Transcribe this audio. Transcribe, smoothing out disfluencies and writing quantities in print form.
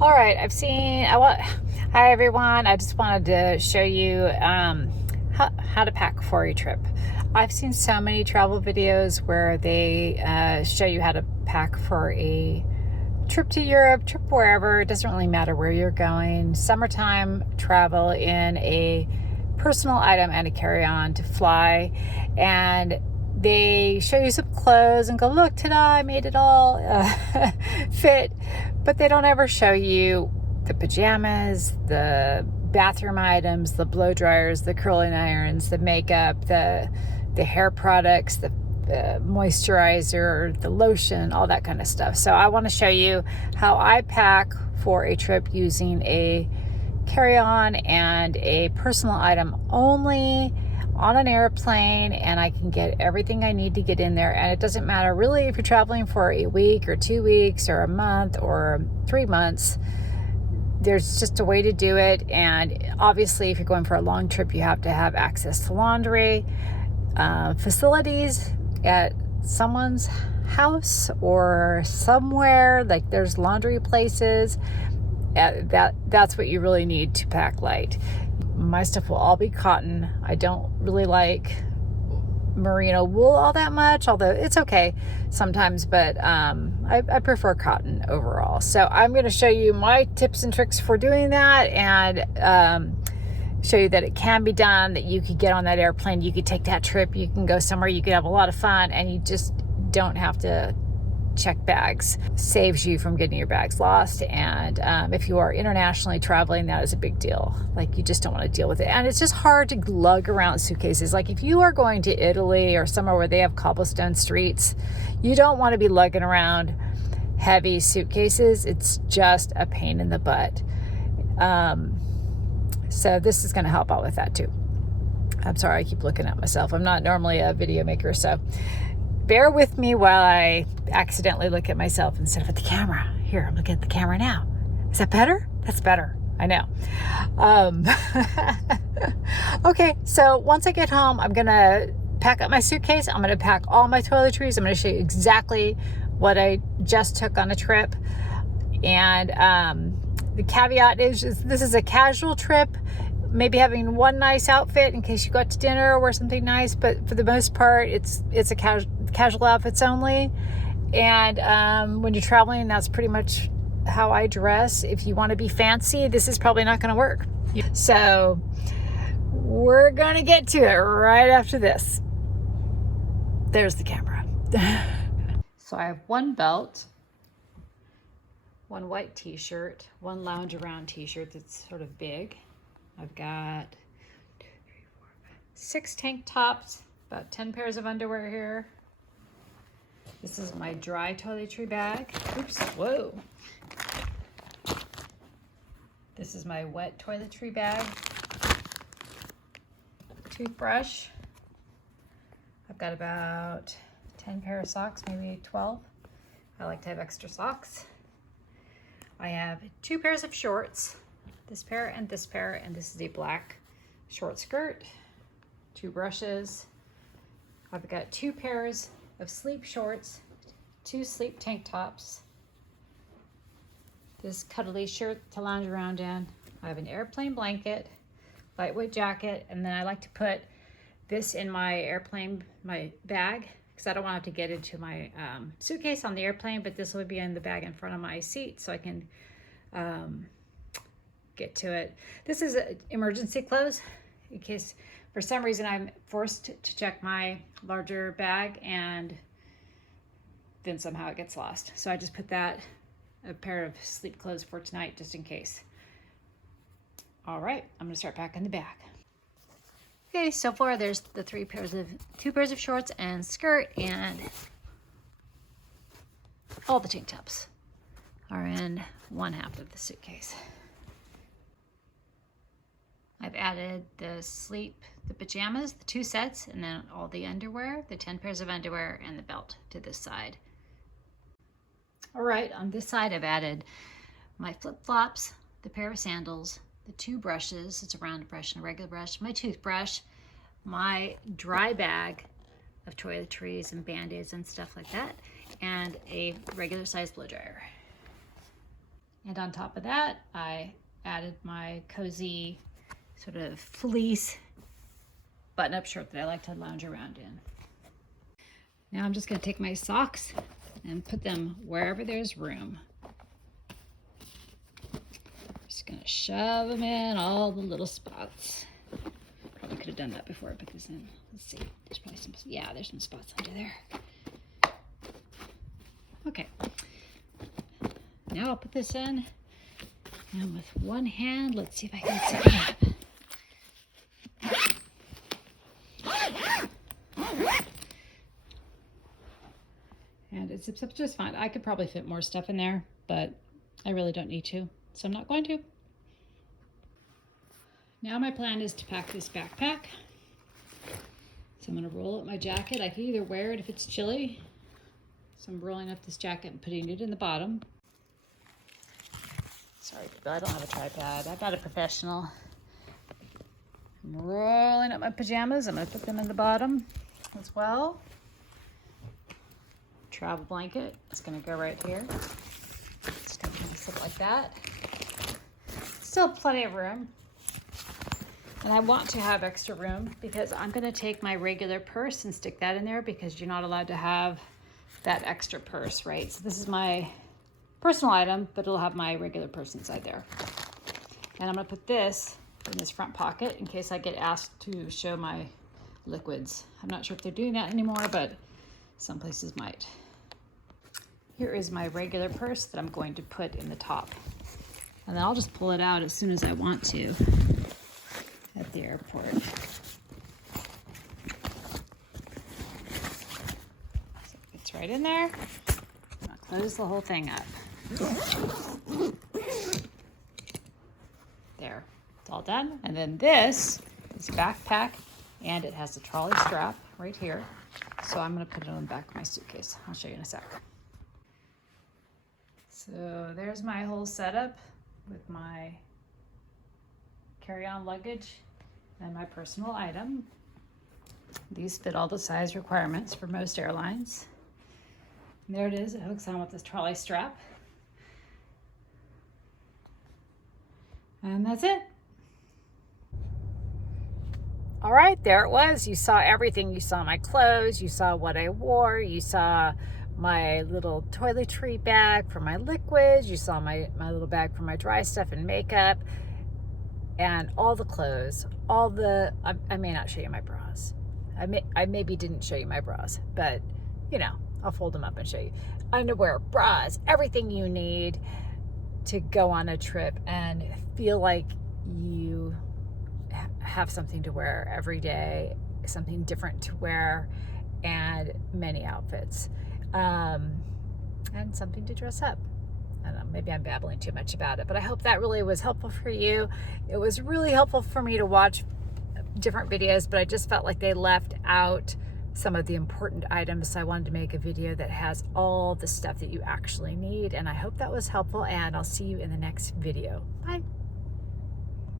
All right, hi everyone. I just wanted to show you how to pack for a trip. I've seen so many travel videos where they show you how to pack for a trip to Europe, trip wherever. It doesn't really matter where you're going. Summertime travel in a personal item and a carry-on to fly. And they show you some clothes and go, look, ta-da, I made it all fit. But they don't ever show you the pajamas, the bathroom items, the blow dryers, the curling irons, the makeup, the hair products, the moisturizer, the lotion, all that kind of stuff. So I want to show you how I pack for a trip using a carry-on and a personal item only on an airplane, and I can get everything I need to get in there. And it doesn't matter really if you're traveling for a week or 2 weeks or a month or 3 months. There's just a way to do it. And obviously if you're going for a long trip, you have to have access to laundry facilities at someone's house or somewhere. Like there's laundry places. That's what you really need to pack light. My stuff will all be cotton. I don't really like merino wool all that much, although it's okay sometimes, but I prefer cotton overall. So I'm going to show you my tips and tricks for doing that, and show you that it can be done, that you could get on that airplane, you could take that trip, you can go somewhere, you could have a lot of fun, and you just don't have to check bags. Saves you from getting your bags lost. And if you are internationally traveling, that is a big deal. Like you just don't want to deal with it. And it's just hard to lug around suitcases. Like if you are going to Italy or somewhere where they have cobblestone streets, you don't want to be lugging around heavy suitcases. It's just a pain in the butt. So this is going to help out with that too. I'm sorry, I keep looking at myself. I'm not normally a video maker, so bear with me while I accidentally look at myself instead of at the camera. Here, I'm looking at the camera now. Is that better? That's better. I know. Okay, so once I get home, I'm going to pack up my suitcase. I'm going to pack all my toiletries. I'm going to show you exactly what I just took on a trip. And the caveat is this is a casual trip. Maybe having one nice outfit in case you go out to dinner or wear something nice, but for the most part, it's a casual outfits only. And when you're traveling, that's pretty much how I dress. If you want to be fancy, this is probably not going to work. So we're going to get to it right after this. There's the camera. So I have one belt, one white t-shirt, one lounge around t-shirt that's sort of big. I've got 6 tank tops, about 10 pairs of underwear here. This is my dry toiletry bag. Oops, whoa. This is my wet toiletry bag. Toothbrush. I've got about 10 pair of socks, maybe 12. I like to have extra socks. I have 2 pairs of shorts. This pair, and this is a black short skirt, 2 brushes. I've got 2 pairs of sleep shorts, 2 sleep tank tops, this cuddly shirt to lounge around in. I have an airplane blanket, lightweight jacket, and then I like to put this in my bag because I don't want to have to get into my suitcase on the airplane, but this will be in the bag in front of my seat so I can get to it. This is emergency clothes in case for some reason I'm forced to check my larger bag and then somehow it gets lost. So I just put a pair of sleep clothes for tonight just in case. All right, I'm gonna start packing the bag. Okay, so far there's the 2 pairs of shorts and skirt, and all the tank tops are in one half of the suitcase. I've added the pajamas, the 2 sets, and then all the underwear, the 10 pairs of underwear, and the belt to this side. All right, on this side, I've added my flip-flops, the pair of sandals, the 2 brushes, it's a round brush and a regular brush, my toothbrush, my dry bag of toiletries and Band-Aids and stuff like that, and a regular size blow dryer. And on top of that, I added my cozy sort of fleece button-up shirt that I like to lounge around in. Now I'm just going to take my socks and put them wherever there's room. Just going to shove them in all the little spots. Probably could have done that before I put this in. Let's see. There's probably some, yeah, there's some spots under there. Okay. Now I'll put this in. And with one hand, let's see if I can set it up. And it zips up just fine. I could probably fit more stuff in there, but I really don't need to, so I'm not going to. Now my plan is to pack this backpack. So I'm going to roll up my jacket. I can either wear it if it's chilly. So I'm rolling up this jacket and putting it in the bottom. Sorry, people, I don't have a tripod. I'm not a professional. I'm rolling up my pajamas. I'm going to put them in the bottom as well. Travel blanket. It's going to go right here. Just going to sit like that. Still plenty of room. And I want to have extra room because I'm going to take my regular purse and stick that in there because you're not allowed to have that extra purse, right? So this is my personal item, but it'll have my regular purse inside there. And I'm going to put this in this front pocket in case I get asked to show my liquids. I'm not sure if they're doing that anymore, but some places might. Here is my regular purse that I'm going to put in the top. And then I'll just pull it out as soon as I want to at the airport. So it's right in there. I'll close the whole thing up. There, it's all done. And then this is a backpack and it has a trolley strap right here. So I'm gonna put it on the back of my suitcase. I'll show you in a sec. So there's my whole setup with my carry-on luggage and my personal item. These fit all the size requirements for most airlines. And there it is, it hooks on with this trolley strap. And that's it. All right, there it was. You saw everything. You saw my clothes, you saw what I wore, you saw my little toiletry bag for my liquids, you saw my little bag for my dry stuff and makeup, and all the clothes, all the, I may not show you my bras. I maybe didn't show you my bras, but you know, I'll fold them up and show you. Underwear, bras, everything you need to go on a trip and feel like you have something to wear every day, something different to wear, and many outfits, and something to dress up. I don't know, maybe I'm babbling too much about it, but I hope that really was helpful for you. It was really helpful for me to watch different videos, but I just felt like they left out some of the important items. So I wanted to make a video that has all the stuff that you actually need, and I hope that was helpful, and I'll see you in the next video. Bye.